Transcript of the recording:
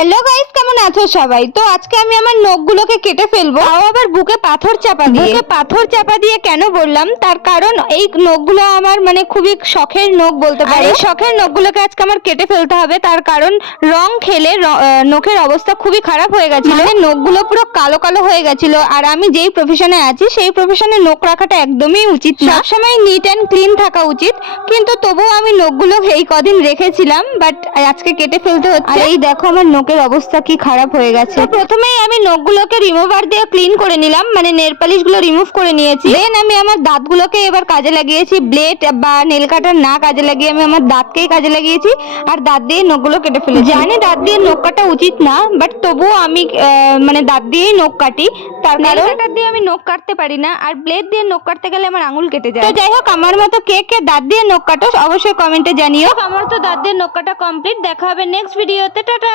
Hello guys, কেমন আছো সবাই? তো আজকে আমি আমার নখগুলোকে কেটে ফেলবো, তাও আবার বুকে পাথর চাপা দিয়ে। বুকে পাথর চাপা দিয়ে কেন বললাম, তার কারণ এই নখগুলো আমার মানে খুবই শখের নখ বলতে পারো। এই শখের নখগুলোকে আজকে আমার কেটে ফেলতে হবে, তার কারণ রং খেলে নখের অবস্থা খুবই খারাপ হয়ে গেছিল। মানে নখগুলো পুরো কালো কালো হয়ে গেছিল। আর আমি যেই প্রফেশনে আছি সেই প্রফেশনে নখ রাখাটা একদমই উচিত না, সবসময় নিট অ্যান্ড ক্লিন থাকা উচিত। কিন্তু তবুও আমি নখগুলো এই কদিন রেখেছিলাম, বাট আজকে কেটে ফেলতে হচ্ছে। আর এই দেখো আমার নখের অবস্থা কি খারাপ হয়ে গেছে। প্রথমেই আমি নখগুলোকে রিমুভার দিয়ে ক্লিন করে নিলাম, মানে নেল পালিশ গুলো রিমুভ করে নিয়েছি। দেন আমি আমার দাঁতগুলোকে এবার কাজে লাগিয়েছি। ব্লেড বা নেল কাটার না কাজে লাগিয়ে আমি আমার দাঁতকেই কাজে লাগিয়েছি, আর দাঁত দিয়ে নখগুলো কেটে ফেলেছি। জানি দাঁত দিয়ে নখ কাটা উচিত না, বাট তবুও আমি মানে দাঁত দিয়েই নখ কাটি। তার কারণ নেল কাটার দিয়ে আমি নখ কাটতে পারি না, আর ব্লেড দিয়ে নখ কাটতে গেলে আমার আঙুল কেটে যায়। তো যাই হোক, আমার মতো কে কে দাঁত দিয়ে নখ কাটো অবশ্যই কমেন্টে জানিও। আমার তো দাঁত দিয়ে নখ কাটা কমপ্লিট। দেখা হবে নেক্সট ভিডিওতে। টাটা।